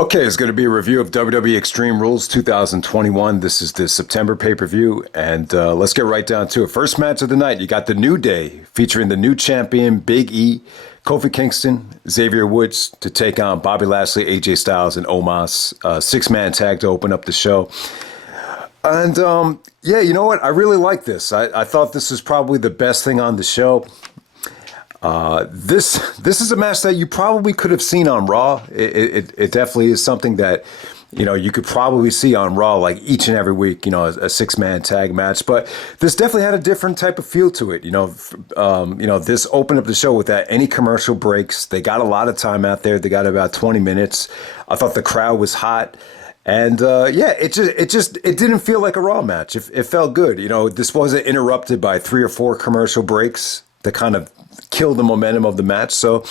Okay, it's going to be a review of WWE Extreme Rules 2021. This is the September pay-per-view, and let's get right down to it. First match of the night, you got the New Day featuring the new champion, Big E, Kofi Kingston, Xavier Woods to take on Bobby Lashley, AJ Styles, and Omos. Six-man tag to open up the show. And yeah, you know what? I really like this. I thought this was probably the best thing on the show. This is a match that you probably could have seen on Raw. It definitely is something that, you know, you could probably see on Raw like each and every week, you know, a six-man tag match. But this definitely had a different type of feel to it. You know, this opened up the show without any commercial breaks. They got a lot of time out there. They got about 20 minutes. I thought the crowd was hot. And yeah, it didn't feel like a Raw match. It felt good. You know, this wasn't interrupted by 3 or 4 commercial breaks that kind of killed the momentum of the match. So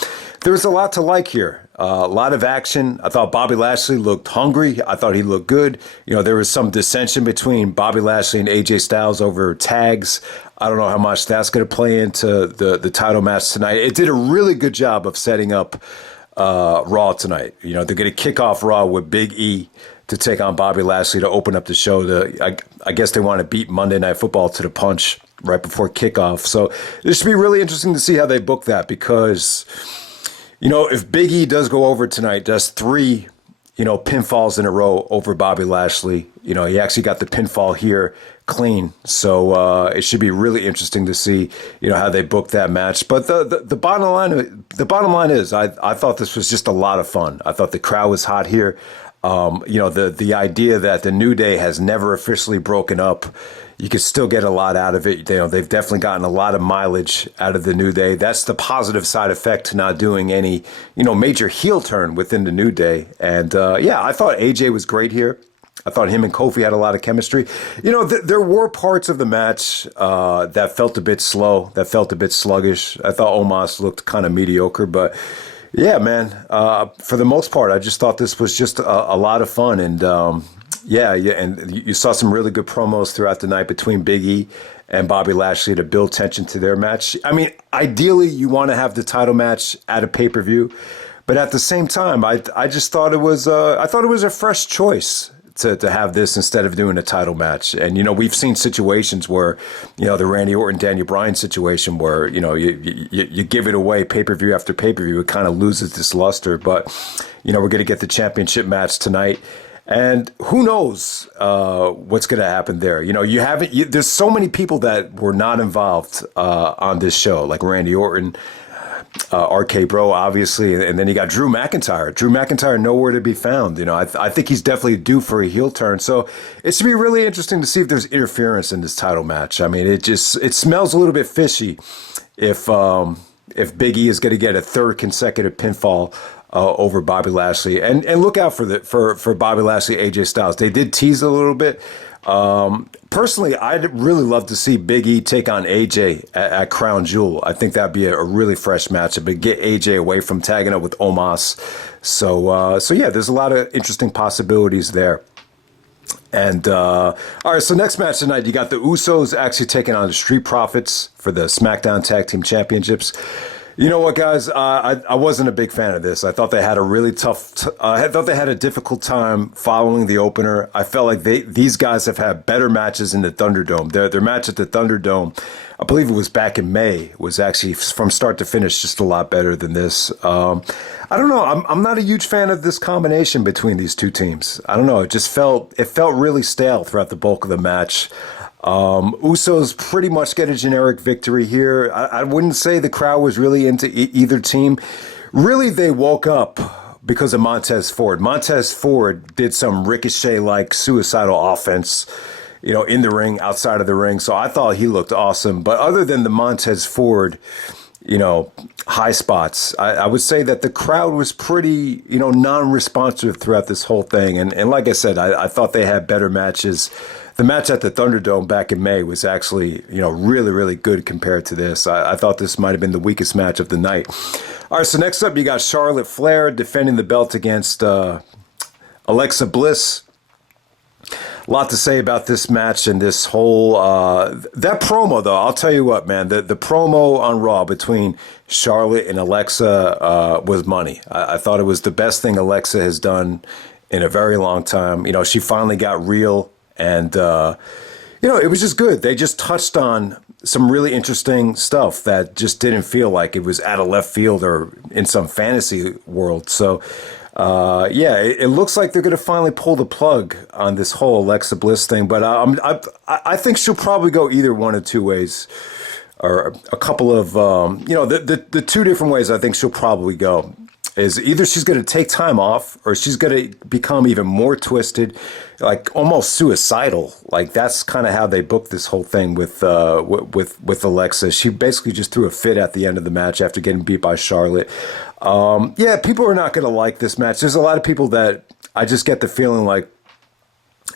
there was a lot to like here. A lot of action. I thought Bobby Lashley looked hungry. I thought he looked good. You know, there was some dissension between Bobby Lashley and AJ Styles over tags. I don't know how much that's going to play into the title match tonight. It did a really good job of setting up Raw tonight. You know, they're going to kick off Raw with Big E to take on Bobby Lashley to open up the show. I guess they want to beat Monday Night Football to the punch right before kickoff. So this should be really interesting to see how they book that, because, you know, if Big E does go over tonight, that's 3, you know, pinfalls in a row over Bobby Lashley. You know, he actually got the pinfall here clean. So it should be really interesting to see, you know, how they book that match. But the bottom line is I thought this was just a lot of fun. I thought the crowd was hot here. You know, the idea that the New Day has never officially broken up, you could still get a lot out of it. You know, they've definitely gotten a lot of mileage out of the New Day. That's the positive side effect to not doing any, you know, major heel turn within the New Day. And yeah, I thought AJ was great here. I thought him and Kofi had a lot of chemistry. You know, there were parts of the match that felt a bit slow, that felt a bit sluggish. I thought Omos looked kind of mediocre, but yeah, man, for the most part, I just thought this was just a lot of fun. And yeah, and you saw some really good promos throughout the night between Big E and Bobby Lashley to build tension to their match. I mean, ideally, you want to have the title match at a pay-per-view, but at the same time, I just thought it was a fresh choice to have this instead of doing a title match. And, you know, we've seen situations where, you know, the Randy Orton, Daniel Bryan situation where, you know, you give it away pay-per-view after pay-per-view, it kind of loses its luster. But, you know, we're going to get the championship match tonight. And who knows what's going to happen there. You know, there's so many people that were not involved on this show, like Randy Orton, RK Bro, obviously, and then you got Drew McIntyre. Drew McIntyre nowhere to be found. You know, I think he's definitely due for a heel turn. So it should be really interesting to see if there's interference in this title match. I mean, it smells a little bit fishy if Big E is going to get a 3rd consecutive pinfall over Bobby Lashley. And look out for Bobby Lashley, AJ Styles. They did tease a little bit. Personally, I'd really love to see Big E take on AJ at Crown Jewel. I think that'd be a really fresh matchup, but get AJ away from tagging up with Omos. So yeah, there's a lot of interesting possibilities there. And all right, so next match tonight, you got the Usos actually taking on the Street Profits for the Smackdown Tag Team Championships. You know what, guys? I wasn't a big fan of this. I thought they had a really I thought they had a difficult time following the opener. I felt like these guys have had better matches in the Thunderdome. Their match at the Thunderdome, I believe it was back in May, was actually from start to finish just a lot better than this. I don't know. I'm not a huge fan of this combination between these two teams. I don't know. It felt really stale throughout the bulk of the match. Usos pretty much get a generic victory here. I wouldn't say the crowd was really into either team. Really, they woke up because of Montez Ford. Montez Ford did some Ricochet-like suicidal offense, you know, in the ring, outside of the ring. So I thought he looked awesome. But other than the Montez Ford, you know, high spots, I would say that the crowd was pretty, you know, non-responsive throughout this whole thing. And like I said, I thought they had better matches. The match at the Thunderdome back in May was actually, you know, really, really good compared to this. I thought this might have been the weakest match of the night. All right, so next up, you got Charlotte Flair defending the belt against Alexa Bliss. lot to say about this match and this whole that promo though. I'll tell you what, man, the promo on Raw between Charlotte and Alexa was money. I thought it was the best thing Alexa has done in a very long time. You know, she finally got real, and you know, it was just good. They just touched on some really interesting stuff that just didn't feel like it was out of left field or in some fantasy world. So, yeah, it looks like they're going to finally pull the plug on this whole Alexa Bliss thing. But I think she'll probably go either one of two ways, or a couple of, you know, the two different ways I think she'll probably go is either she's going to take time off or she's going to become even more twisted, like almost suicidal. Like that's kind of how they booked this whole thing with Alexa. She basically just threw a fit at the end of the match after getting beat by Charlotte. Yeah, people are not going to like this match. There's a lot of people that I just get the feeling like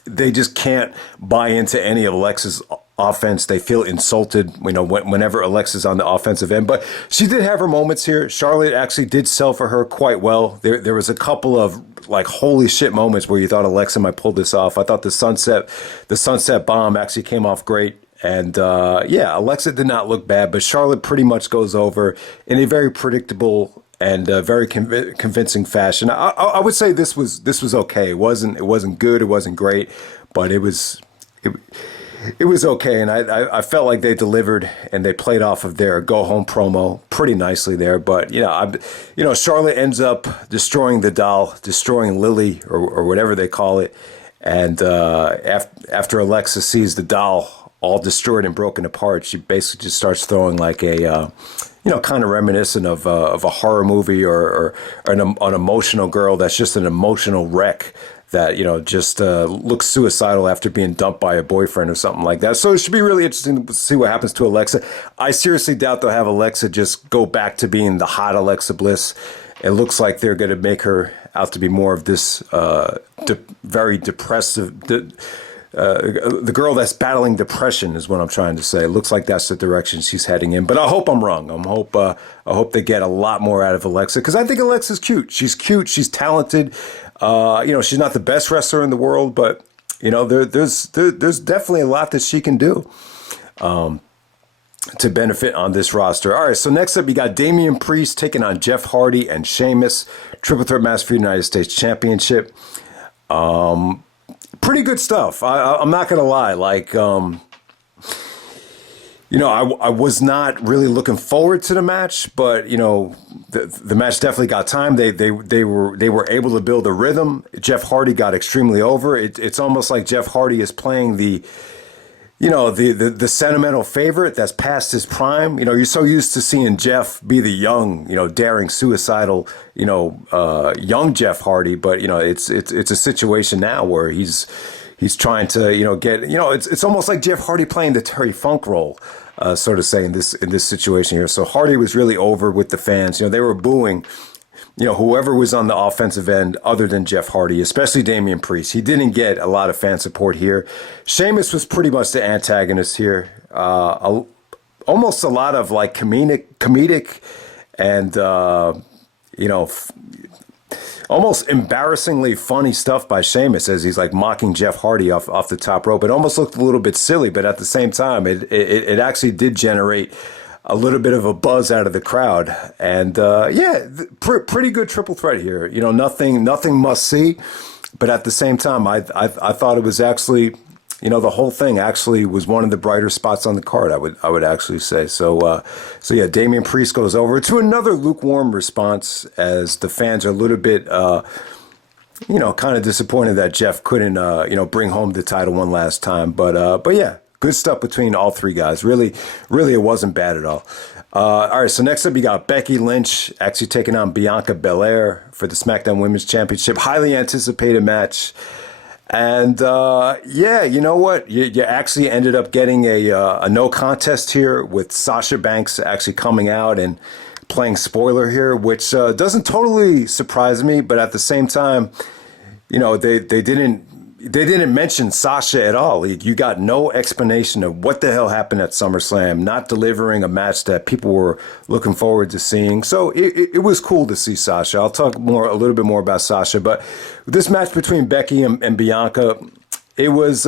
they just can't buy into any of Alexa's offense. They feel insulted, you know, whenever Alexa's on the offensive end. But she did have her moments here. Charlotte actually did sell for her quite well. There was a couple of like holy shit moments where you thought Alexa might pull this off. I thought the sunset bomb actually came off great. And yeah, Alexa did not look bad, but Charlotte pretty much goes over in a very predictable and very convincing fashion. I would say this was okay. It wasn't good. It wasn't great, but it was okay. And I felt like they delivered and they played off of their go home promo pretty nicely there. But you know, Charlotte ends up destroying the doll, destroying Lily or whatever they call it. And after Alexa sees the doll all destroyed and broken apart, she basically just starts throwing like a you know, kind of reminiscent of a horror movie or an emotional girl that's just an emotional wreck that, you know, just looks suicidal after being dumped by a boyfriend or something like that. So it should be really interesting to see what happens to Alexa. I seriously doubt they'll have Alexa just go back to being the hot Alexa Bliss. It looks like they're going to make her out to be more of this very depressive... the girl that's battling depression is what I'm trying to say. It looks like that's the direction she's heading in. But I hope I'm wrong. I hope they get a lot more out of Alexa, because I think Alexa's cute. She's cute. She's talented. You know, she's not the best wrestler in the world, but you know, there's definitely a lot that she can do to benefit on this roster. All right, so next up, you got Damien Priest taking on Jeff Hardy and Sheamus, triple threat match for the United States Championship. Pretty good stuff. I'm not going to lie. Like, you know, I was not really looking forward to the match, but, you know, the match definitely got time. They were able to build a rhythm. Jeff Hardy got extremely over. It's almost like Jeff Hardy is playing the sentimental favorite that's past his prime. You know, you're so used to seeing Jeff be the young, you know, daring, suicidal, you know, young Jeff Hardy. But, you know, it's a situation now where he's trying to, you know, get, you know, it's almost like Jeff Hardy playing the Terry Funk role, sort of say in this situation here. So Hardy was really over with the fans. You know, they were booing, you know, whoever was on the offensive end other than Jeff Hardy, especially Damien Priest. He didn't get a lot of fan support here. Sheamus was pretty much the antagonist here. Almost a lot of like comedic and, you know, almost embarrassingly funny stuff by Sheamus as he's like mocking Jeff Hardy off the top rope. It almost looked a little bit silly, but at the same time, it actually did generate a little bit of a buzz out of the crowd. And yeah, pretty good triple threat here. You know, nothing must see, but at the same time, I thought it was actually, you know, the whole thing actually was one of the brighter spots on the card, I would actually say. So yeah, Damien Priest goes over to another lukewarm response as the fans are a little bit, you know, kind of disappointed that Jeff couldn't, you know, bring home the title one last time. But yeah, good stuff between all three guys. Really, it wasn't bad at all. All right, so next up you got Becky Lynch actually taking on Bianca Belair for the SmackDown Women's Championship. Highly anticipated match. And yeah, you know what? You actually ended up getting a no contest here with Sasha Banks actually coming out and playing spoiler here, which doesn't totally surprise me, but at the same time, you know, they didn't mention Sasha at all. You got no explanation of what the hell happened at SummerSlam, not delivering a match that people were looking forward to seeing. So it was cool to see Sasha. I'll talk a little bit more about Sasha, but this match between Becky and Bianca, It was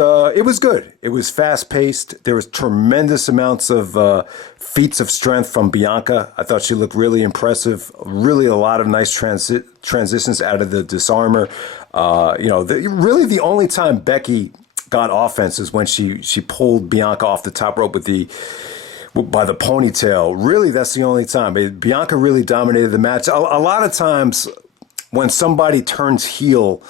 good. It was fast paced. There was tremendous amounts of feats of strength from Bianca. I thought she looked really impressive. Really, a lot of nice transitions out of the disarmor. Really the only time Becky got offense is when she pulled Bianca off the top rope by the ponytail. Really, that's the only time. Bianca really dominated the match. A lot of times when somebody turns heel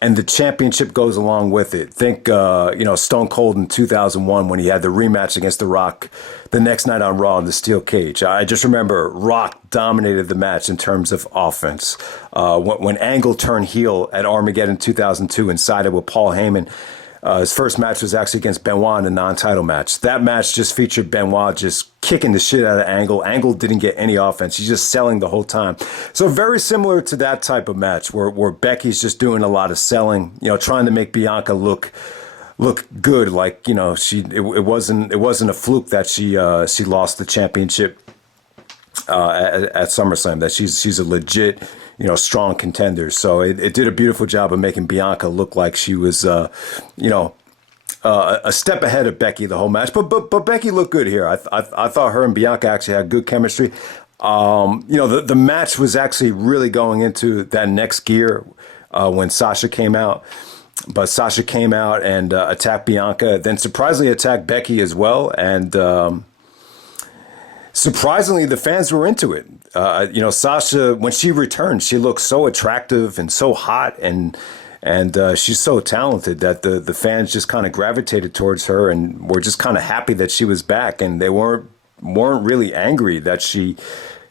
and the championship goes along with it. Think, Stone Cold in 2001 when he had the rematch against The Rock the next night on Raw in the steel cage. I just remember Rock dominated the match in terms of offense. When Angle turned heel at Armageddon 2002 and sided with Paul Heyman, his first match was actually against Benoit in a non-title match. That match just featured Benoit just kicking the shit out of Angle. Angle didn't get any offense. He's just selling the whole time. So very similar to that type of match where Becky's just doing a lot of selling, trying to make Bianca look good. Like, it wasn't a fluke that she lost the championship at SummerSlam, that she's a legit, strong contender. So it did a beautiful job of making Bianca look like she was, a step ahead of Becky the whole match. But Becky looked good here. I thought her and Bianca actually had good chemistry. The match was actually really going into that next gear when Sasha came out. But Sasha came out and attacked Bianca, then surprisingly attacked Becky as well. And surprisingly, the fans were into it. Sasha, when she returned, she looked so attractive and so hot, and she's so talented that the fans just kind of gravitated towards her and were just kind of happy that she was back, and they weren't really angry that she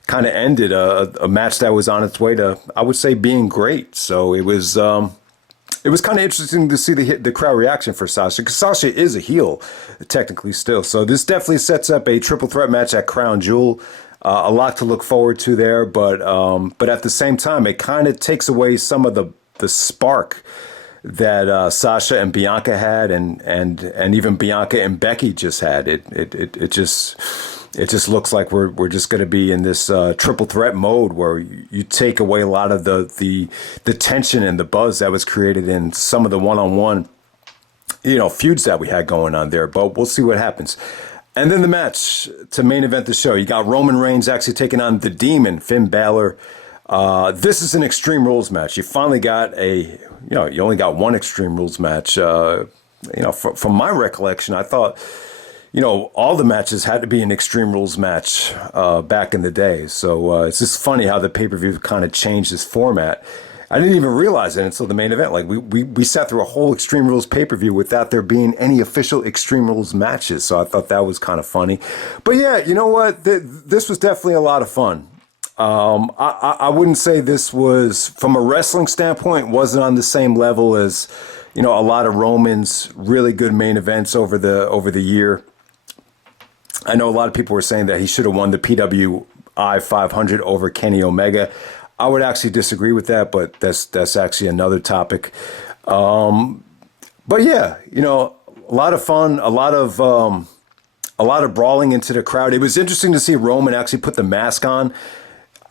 kind of ended a match that was on its way to, I would say, being great. So it was kind of interesting to see the crowd reaction for Sasha, because Sasha is a heel, technically still. So this definitely sets up a triple threat match at Crown Jewel. A lot to look forward to there, but at the same time, it kind of takes away some of the spark that Sasha and Bianca had, and even Bianca and Becky just had. It just looks like we're just going to be in this triple threat mode where you take away a lot of the tension and the buzz that was created in some of the one-on-one, feuds that we had going on there. But we'll see what happens. And then the match to main event the show. You got Roman Reigns actually taking on the Demon, Finn Balor. This is an Extreme Rules match. You finally got you only got one Extreme Rules match. From my recollection, I thought, all the matches had to be an Extreme Rules match back in the day. So it's just funny how the pay-per-view kind of changed its format. I didn't even realize it until the main event. Like we sat through a whole Extreme Rules pay-per-view without there being any official Extreme Rules matches. So I thought that was kind of funny. But yeah, you know what? This was definitely a lot of fun. I wouldn't say this was, from a wrestling standpoint, wasn't on the same level as, a lot of Roman's really good main events over the year. I know a lot of people were saying that he should have won the PWI 500 over Kenny Omega. I would actually disagree with that, but that's actually another topic. But yeah, a lot of fun, a lot of brawling into the crowd. It was interesting to see Roman actually put the mask on.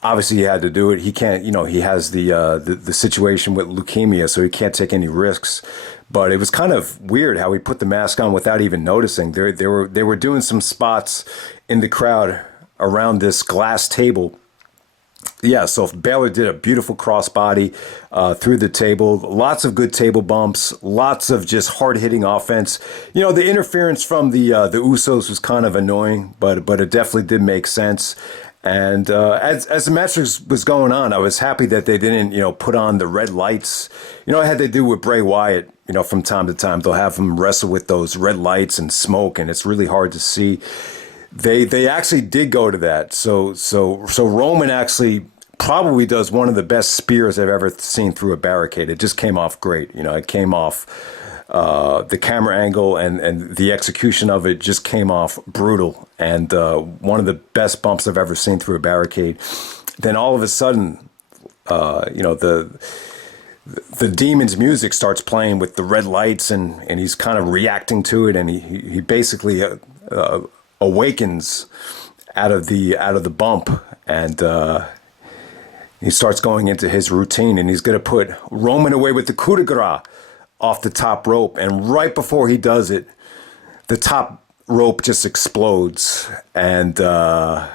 Obviously, he had to do it. He can't, he has the situation with leukemia, so he can't take any risks. But it was kind of weird how he put the mask on without even noticing. They were doing some spots in the crowd around this glass table. Yeah, so Balor did a beautiful crossbody through the table. Lots of good table bumps. Lots of just hard-hitting offense. The interference from the Usos was kind of annoying, but it definitely did make sense. And as the match was going on, I was happy that they didn't, put on the red lights. How they do with Bray Wyatt, from time to time. They'll have him wrestle with those red lights and smoke, and it's really hard to see. They actually did go to that. So Roman actually probably does one of the best spears I've ever seen through a barricade. It just came off great. It came off, the camera angle and the execution of it just came off brutal. And one of the best bumps I've ever seen through a barricade. Then all of a sudden, the Demon's music starts playing with the red lights, and he's kind of reacting to it, and he basically awakens out of the bump, and he starts going into his routine, and he's going to put Roman away with the coup de grace off the top rope, and right before he does it, the top rope just explodes, and then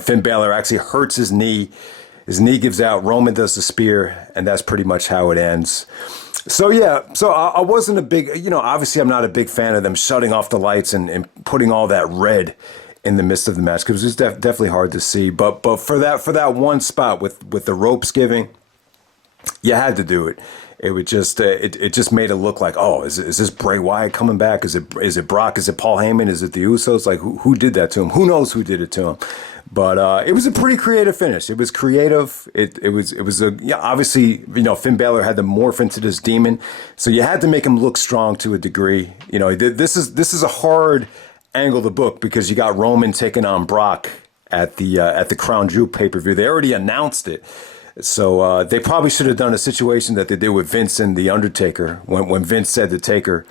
Finn Balor actually hurts his knee. His knee gives out. Roman does the spear, and that's pretty much how it ends. So yeah, so I wasn't a big, obviously I'm not a big fan of them shutting off the lights and putting all that red in the midst of the match, because it was definitely hard to see. But for that one spot with the ropes giving, you had to do it. It would just it just made it look like, oh, is this Bray Wyatt coming back? Is it Brock? Is it Paul Heyman? Is it the Usos? Like who did that to him? Who knows who did it to him? But it was a pretty creative finish. It was creative. It was obviously Finn Balor had to morph into this demon, so you had to make him look strong to a degree. This is a hard angle to book, because you got Roman taking on Brock at the Crown Jewel pay-per-view. They already announced it. So they probably should have done a situation that they did with Vince and The Undertaker, when Vince said to Taker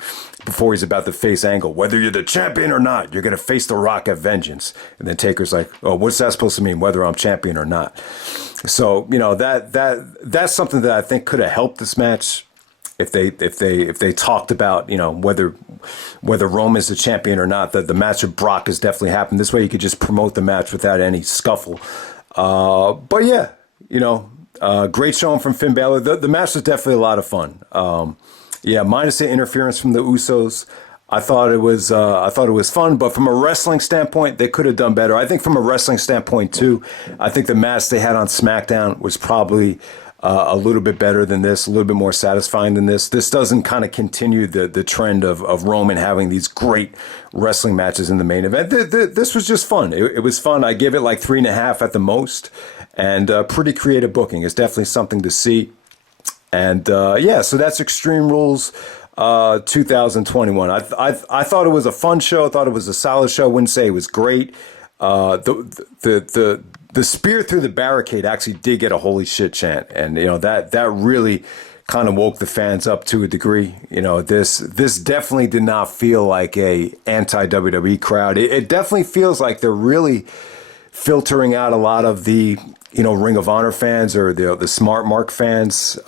before he's about to face Angle, whether you're the champion or not, you're going to face The Rock at Vengeance. And then Taker's like, oh, what's that supposed to mean, whether I'm champion or not? So, that's something that I think could have helped this match if they talked about, whether Roman's the champion or not. The match with Brock has definitely happened. This way you could just promote the match without any scuffle. But yeah, great showing from Finn Balor. The match was definitely a lot of fun. Minus the interference from the Usos, I thought it was fun. But from a wrestling standpoint, they could have done better. I think from a wrestling standpoint too, I think the match they had on SmackDown was probably a little bit better than this, a little bit more satisfying than this. This doesn't kind of continue the trend of Roman having these great wrestling matches in the main event. This was just fun. It was fun. I give it like 3.5 at the most, and pretty creative booking. It's definitely something to see. And so that's Extreme Rules 2021. I thought it was a fun show. I thought it was a solid show. I wouldn't say it was great. The spear through the barricade actually did get a holy shit chant, and that really kind of woke the fans up to a degree. This definitely did not feel like a anti WWE crowd. It definitely feels like they're really filtering out a lot of the Ring of Honor fans or the Smart Mark fans.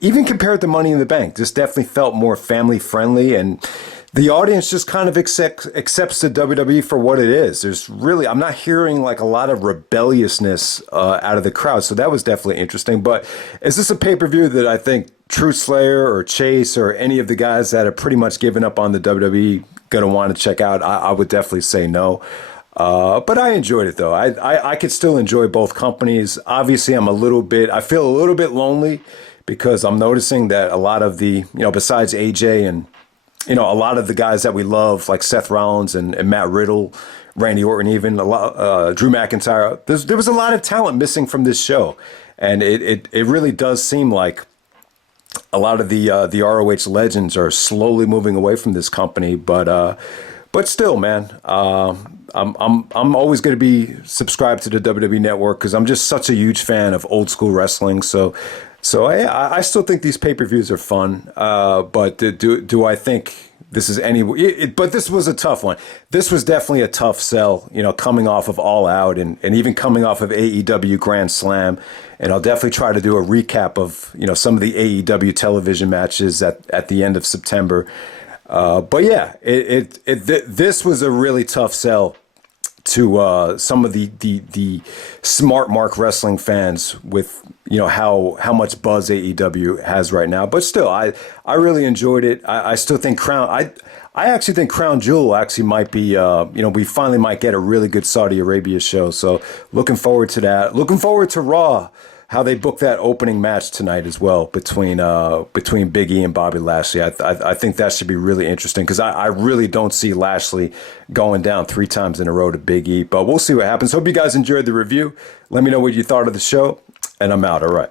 Even compared to Money in the Bank, this definitely felt more family friendly, and the audience just kind of accepts the WWE for what it is. I'm not hearing like a lot of rebelliousness out of the crowd. So that was definitely interesting. But is this a pay-per-view that I think Truth Slayer or Chase or any of the guys that have pretty much given up on the WWE going to want to check out? I would definitely say no. But I enjoyed it though. I could still enjoy both companies. Obviously I feel a little bit lonely, because I'm noticing that a lot of the, besides AJ and a lot of the guys that we love, like Seth Rollins and Matt Riddle, Randy Orton, even Drew McIntyre, there was a lot of talent missing from this show. And it really does seem like a lot of the ROH legends are slowly moving away from this company. But still, man, I'm always going to be subscribed to the WWE Network, because I'm just such a huge fan of old school wrestling. So I still think these pay-per-views are fun. But do I think this is but this was a tough one. This was definitely a tough sell, coming off of All Out and even coming off of AEW Grand Slam. And I'll definitely try to do a recap of, some of the AEW television matches at the end of September. But yeah, this was a really tough sell to some of the Smart Mark wrestling fans with how much buzz AEW has right now. But still, I really enjoyed it. I still think I actually think Crown Jewel actually might be we finally might get a really good Saudi Arabia show. So looking forward to that. Looking forward to Raw, how they book that opening match tonight as well between Big E and Bobby Lashley. I think that should be really interesting, because I really don't see Lashley going down 3 times in a row to Big E. But we'll see what happens. Hope you guys enjoyed the review. Let me know what you thought of the show, and I'm out. All right.